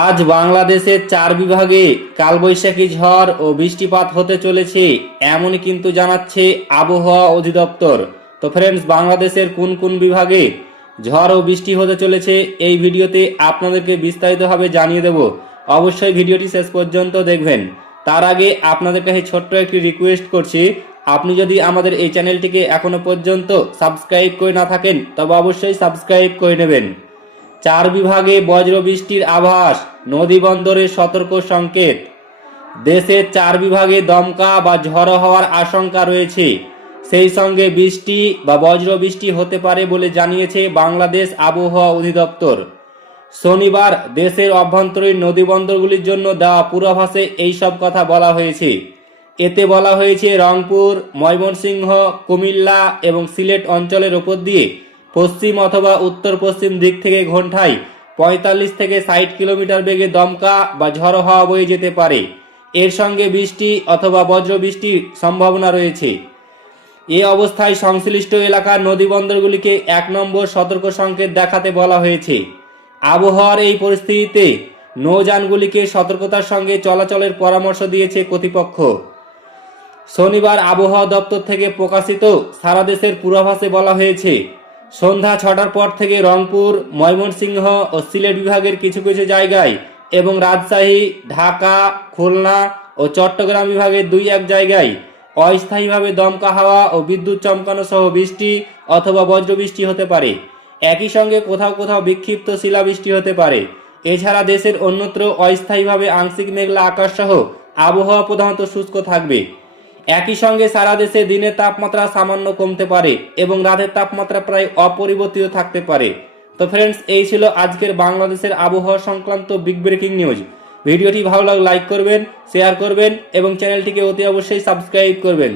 আজ বাংলাদেশের 4 বিভাগে কালবৈশাখী ঝড় ও বৃষ্টিপাত হতে চলেছে এমনই কিন্তু জানাচ্ছে আবহাওয়া অধিদপ্তর। তো ফ্রেন্ডস, বাংলাদেশের কোন কোন বিভাগে ঝড় ও বৃষ্টি হতে চলেছে এই ভিডিওতে আপনাদেরকে বিস্তারিতভাবে জানিয়ে দেব। অবশ্যই ভিডিওটি শেষ পর্যন্ত দেখবেন। তার আগে আপনাদের কাছে ছোট্ট একটি রিকোয়েস্ট করছি, আপনি যদি আমাদের এই চ্যানেলটিকে এখনো পর্যন্ত সাবস্ক্রাইব করে না থাকেন তবে অবশ্যই সাবস্ক্রাইব করে নেবেন। 4 বিভাগে বজ্র বৃষ্টির আভাস, নদী বন্দরে সতর্ক সংকেত। দেশের 4 বিভাগে দমকা বা ঝড়ো হওয়ার আশঙ্কা রয়েছে, সেই সঙ্গে বৃষ্টি বা বজ্র বৃষ্টি হতে পারে বলে জানিয়েছে বাংলাদেশ আবহাওয়া অধিদপ্তর। শনিবার দেশের অভ্যন্তরীণ নদী বন্দরগুলির জন্য দেওয়া পূর্বাভাসে এই সব কথা বলা হয়েছে। এতে বলা হয়েছে রংপুর, ময়মনসিংহ, কুমিল্লা এবং সিলেট অঞ্চলের ওপর দিয়ে পশ্চিম অথবা উত্তর পশ্চিম দিক থেকে ঘন্টায় 45 থেকে 60 কিলোমিটার বেগে দমকা বা ঝড়ো হাওয়া বয়ে যেতে পারে। এর সঙ্গে বৃষ্টি অথবা বজ্র বৃষ্টির সম্ভাবনা রয়েছে। এ অবস্থায় সংশ্লিষ্ট এলাকার নদীবন্দরগুলিকে 1 নম্বর সতর্ক সংকেত দেখাতে বলা হয়েছে। আবহাওয়ার এই পরিস্থিতিতে নৌযানগুলিকে সতর্কতার সঙ্গে চলাচলের পরামর্শ দিয়েছে কর্তৃপক্ষ। শনিবার আবহাওয়া দপ্তর থেকে প্রকাশিত সারা দেশের পূর্বাভাসে বলা হয়েছে, সন্ধ্যা 6টার পর থেকে রংপুর, ময়মনসিংহ ও সিলেট বিভাগের কিছু কিছু জায়গায় এবং রাজশাহী, ঢাকা, খুলনা ও চট্টগ্রাম বিভাগের 2-1 জায়গায় অস্থায়ীভাবে দমকা হাওয়া ও বিদ্যুৎ চমকানো সহ বৃষ্টি অথবা বজ্রবৃষ্টি হতে পারে। একই সঙ্গে কোথাও কোথাও বিক্ষিপ্ত শিলাবৃষ্টি হতে পারে। এছাড়া দেশের অন্যত্র অস্থায়ীভাবে আংশিক মেঘলা আকাশ সহ আবহাওয়া প্রধানত শুষ্ক থাকবে। একই সঙ্গে সারা দেশে দিনের তাপমাত্রা সামান্য কমতে পারে এবং রাতের তাপমাত্রা প্রায় অপরিবর্তিত থাকতে পারে। তো ফ্রেন্ডস, এই ছিল আজকের বাংলাদেশের আবহাওয়া সংক্রান্ত বিগ ব্রেকিং নিউজ। ভিডিওটি ভালো লাগলে লাইক করবেন, শেয়ার করবেন এবং চ্যানেলটিকে অতি অবশ্যই সাবস্ক্রাইব করবেন।